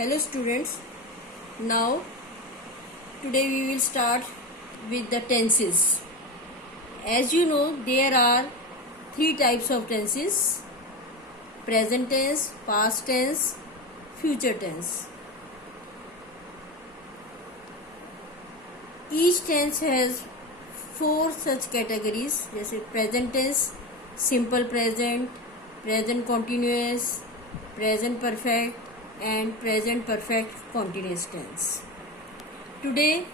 Hello students, now today we will start with the tenses. As you know, there are three types of tenses: present tense, past tense, future tense. Each tense has four such categories, जैसे present tense, simple present, present continuous, present perfect and present perfect continuous tense. Today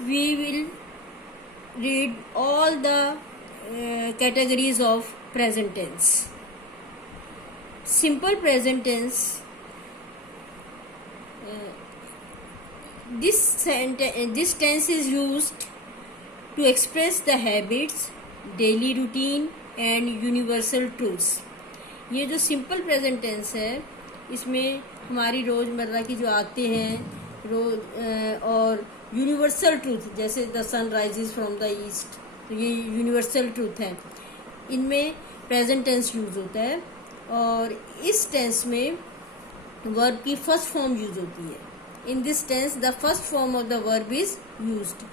we will read all the categories of present tense. Simple present tense, this tense is used to express the habits, daily routine and universal truths. ये जो simple present tense है, इसमें हमारी रोज़मर्रा की जो आते हैं और यूनिवर्सल ट्रूथ, जैसे the sun rises from the east, तो ये यूनिवर्सल ट्रूथ है, इनमें प्रेजेंट टेंस यूज होता है. और इस टेंस में वर्ब की फर्स्ट फॉर्म यूज होती है. In this tense the first form of the verb is used,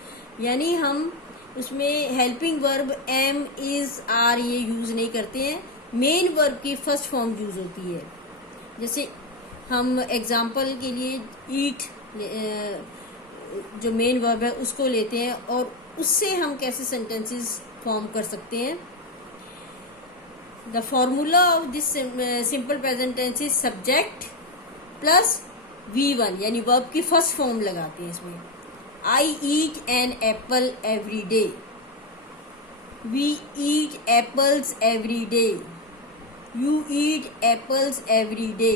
यानी हम उसमें helping verb am, is, are ये यूज नहीं करते हैं. मेन वर्ब की फर्स्ट फॉर्म यूज होती है. जैसे हम एग्जाम्पल के लिए ईट जो मेन वर्ब है उसको लेते हैं और उससे हम कैसे सेंटेंसेस फॉर्म कर सकते हैं. The formula of this simple present tense is subject plus V1, यानी वर्ब की फर्स्ट फॉर्म लगाते हैं इसमें. I eat an apple every day, we eat apples every day, you eat apples every day.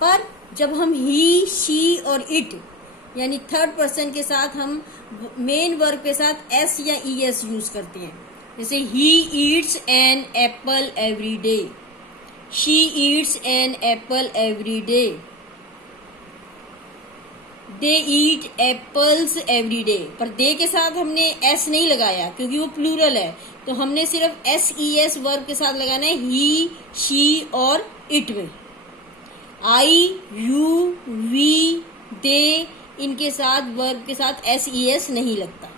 पर जब हम ही, शी और it यानी थर्ड पर्सन के साथ हम मेन वर्ब के साथ एस या ईएस यूज करते हैं. जैसे he eats an apple every day, she eats an apple every day, they eat apples every day. पर दे के साथ हमने एस नहीं लगाया क्योंकि वो प्लूरल है, तो हमने सिर्फ एस ई एस वर्ब के साथ लगाना है ही, शी और इट में. आई, यू, वी, दे इनके साथ वर्ब के साथ एस ई एस नहीं लगता.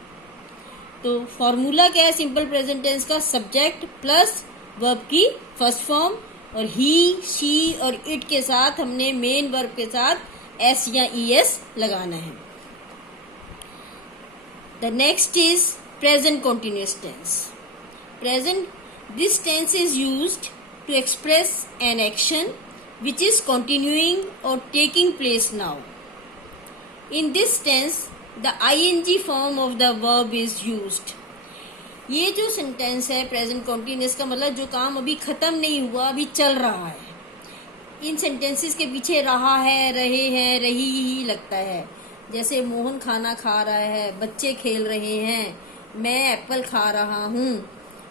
तो फॉर्मूला क्या है सिंपल प्रेजेंट टेंस का? सब्जेक्ट प्लस वर्ब की फर्स्ट फॉर्म, और ही, शी और इट के साथ हमने मेन वर्ब के साथ एस या ई एस लगाना है. The next is present continuous tense. Present, this tense is used to express an action which is continuing or taking place now. In this tense, the ing form of the verb is used. ये जो sentence है present continuous का मतलब जो काम अभी खत्म नहीं हुआ, अभी चल रहा है. इन सेंटेंसेस के पीछे रहा है, रहे हैं, रही ही लगता है. जैसे मोहन खाना खा रहा है, बच्चे खेल रहे हैं, मैं एप्पल खा रहा हूँ,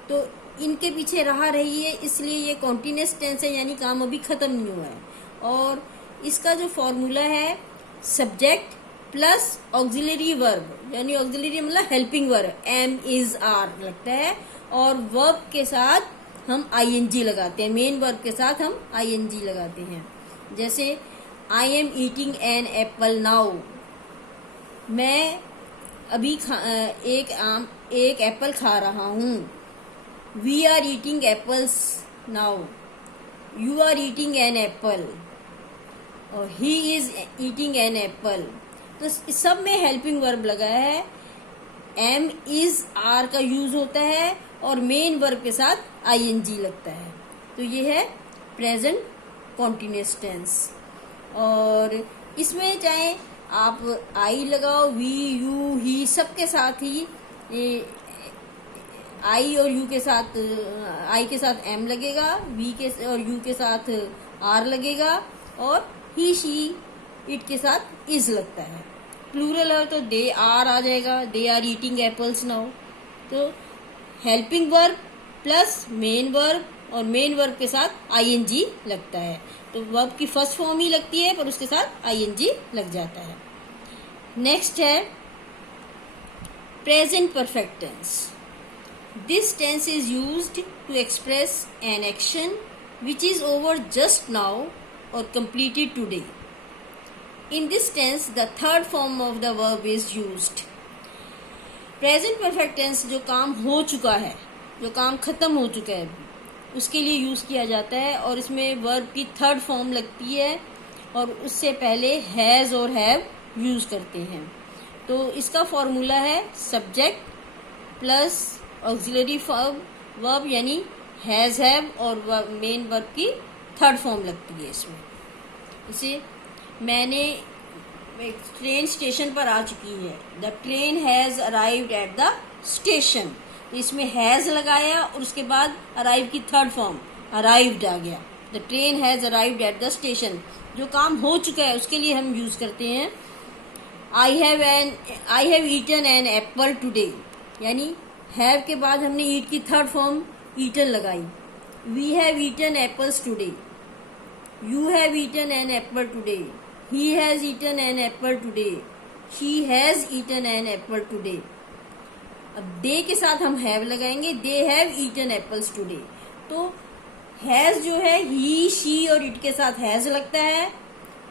तो इनके पीछे रहा रही है, इसलिए ये कॉन्टिन्यूअस टेंस है, यानी काम अभी खत्म नहीं हुआ है. और इसका जो फॉर्मूला है सब्जेक्ट प्लस ऑक्सिलरी वर्ब, यानी ऑक्सिलरी मतलब helping verb, am, is, are लगता है, और वर्ब के साथ हम आईएनजी लगाते हैं. मेन वर्ब के साथ हम आईएनजी लगाते हैं. जैसे I am eating an apple now, मैं अभी एक एप्पल खा रहा हूँ. We are eating apples now. You are eating an apple. और he is eating an apple. तो इस सब में हेल्पिंग वर्ब लगा है. एम, इज, आर का यूज होता है और मेन वर्ब के साथ आईएनजी लगता है. तो ये है प्रेजेंट कॉन्टिन्यूअस टेंस. और इसमें चाहे आप आई लगाओ, वी, यू, ही, सबके साथ ही आई और यू के साथ, आई के साथ एम लगेगा, वी के और यू के साथ आर लगेगा, और ही, शी, इट के साथ इज लगता है. प्लूरल है तो दे आर आ जाएगा, they are eating apples now. तो helping verb plus main verb, और मेन वर्ब के साथ आईएनजी लगता है. तो वर्ब की फर्स्ट फॉर्म ही लगती है पर उसके साथ आईएनजी लग जाता है. नेक्स्ट है present perfect tense. This tense is used to express an action which is over just now or completed today. In this tense, the third form of the verb is used. Present perfect tense जो काम हो चुका है, जो काम खत्म हो चुका है, उसके लिए यूज़ किया जाता है और इसमें वर्ब की थर्ड फॉर्म लगती है और उससे पहले हैज़ और हैव यूज़ करते हैं. तो इसका फॉर्मूला है सब्जेक्ट प्लस ऑक्सिलरी वर्ब यानी हैज़ हैव और मेन वर्ब की थर्ड फॉर्म लगती है इसमें. इसे मैंने ट्रेन स्टेशन पर आ चुकी है. The train has arrived at the station. तो इसमें हैज़ लगाया और उसके बाद अराइव की थर्ड फॉर्म अराइव्ड आ गया. The train has arrived at the station. जो काम हो चुका है उसके लिए हम यूज़ करते हैं I have eaten an apple today. यानी हैव के बाद हमने ईट की थर्ड फॉर्म ईटन लगाई. We have eaten apples today. You have eaten an apple today. He has eaten an apple today. She has eaten an apple today. अब they के साथ हम हैव लगाएंगे. They have eaten apples today. तो has जो है ही she और it के साथ हैज लगता है.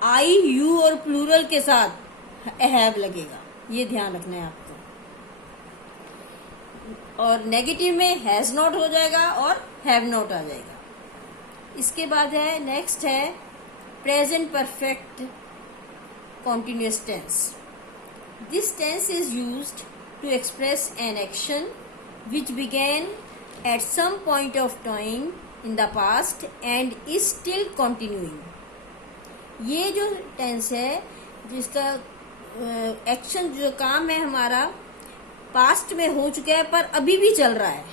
आई यू और प्लूरल के साथ हैव लगेगा. ये ध्यान रखना है आपको. और नेगेटिव में हैज नॉट हो जाएगा और हैव नॉट आ जाएगा. इसके बाद है नेक्स्ट है present perfect continuous tense. This tense is used to express an action which began at some point of time in the past and is still continuing. ये जो tense है जिसका एक्शन जो काम है हमारा पास्ट में हो चुका है पर अभी भी चल रहा है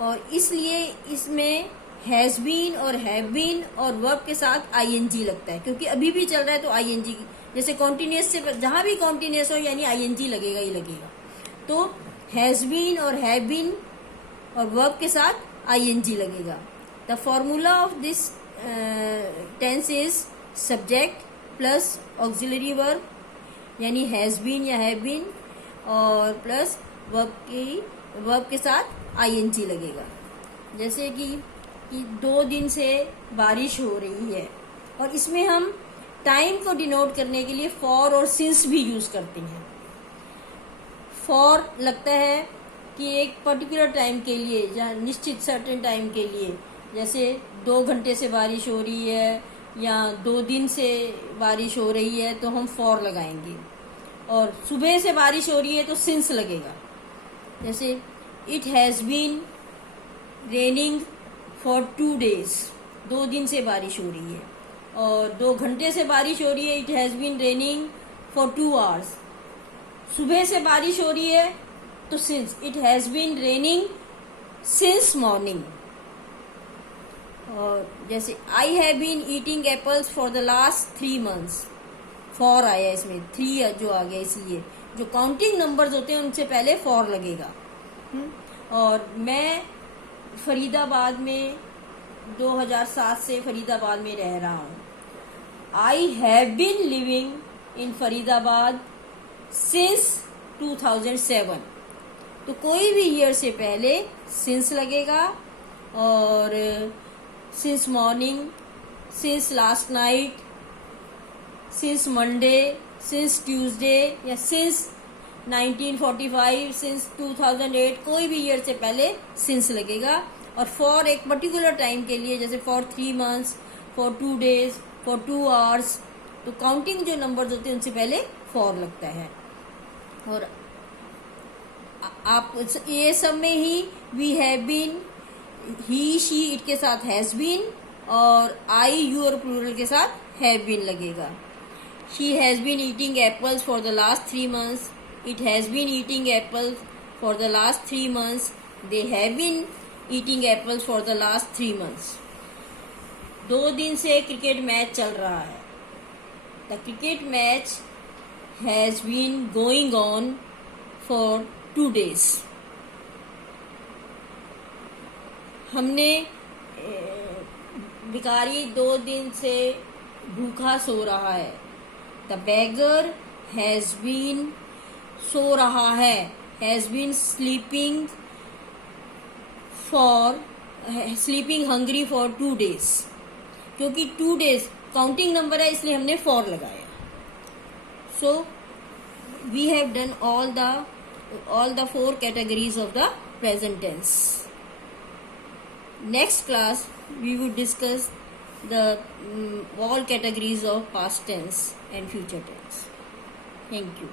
और इसलिए इसमें हैज़ बीन और हैव बीन और वर्ब के साथ आईएनजी लगता है क्योंकि अभी भी चल रहा है. तो आईएनजी जैसे कॉन्टिन्यूस से जहां भी कॉन्टिन्यूस हो यानी आईएनजी लगेगा ही लगेगा. तो हैज़ बीन और हैव बीन और वर्ब के साथ आईएनजी लगेगा. The formula of this tense is subject plus auxiliary verb यानी हैज़ बीन या हैव बीन और प्लस वर्ब के साथ आईएनजी लगेगा. जैसे कि 2 दिन से बारिश हो रही है और इसमें हम टाइम को डिनोट करने के लिए फॉर और सिंस भी यूज करते हैं. फॉर लगता है कि एक पर्टिकुलर टाइम के लिए या निश्चित सर्टेन टाइम के लिए, जैसे 2 घंटे से बारिश हो रही है या 2 दिन से बारिश हो रही है तो हम फॉर लगाएंगे. और सुबह से बारिश हो रही है तो सिंस लगेगा. जैसे it has been raining for 2 days. 2 दिन से बारिश हो रही है और 2 घंटे से बारिश हो रही है. It has been raining for 2 hours. सुबह से बारिश हो रही है तो since. It has been raining since morning. और जैसे I have been eating apples for the last 3 months. For आया इसमें 3 जो आ गया इसलिए जो काउंटिंग नंबर्स होते हैं उनसे पहले फॉर लगेगा. और मैं फरीदाबाद में 2007 से फरीदाबाद में रह रहा हूँ. I have been living in Faridabad since 2007. तो कोई भी ईयर से पहले सिंस लगेगा और since morning, since last night, since Monday, since Tuesday या सिंस 1945, सिंस 2008 कोई भी ईयर से पहले सिंस लगेगा. और फॉर एक पर्टिकुलर टाइम के लिए जैसे for 3 months, for 2 days, for 2 hours. तो काउंटिंग जो नंबर्स होते हैं उनसे पहले फॉर लगता है. और आप ये सब में he we have been, he she it के साथ हैज बीन और आई यू और प्लूरल के साथ हैव बीन लगेगा. She has been eating apples for the last 3 months. It has been eating apples for the last 3 months. They have been eating apples for the last 3 months. 2 दिन से cricket match चल रहा है. The cricket match has been going on for 2 days. हमने भिखारी 2 दिन से भूखा सो रहा है. The beggar has been सो रहा है. Has been sleeping hungry for 2 days. क्योंकि 2 days काउंटिंग नंबर है इसलिए हमने फॉर लगाया. So we have done all the 4 categories of the present tense. Next class we would discuss the all categories of past tense and future tense. Thank you.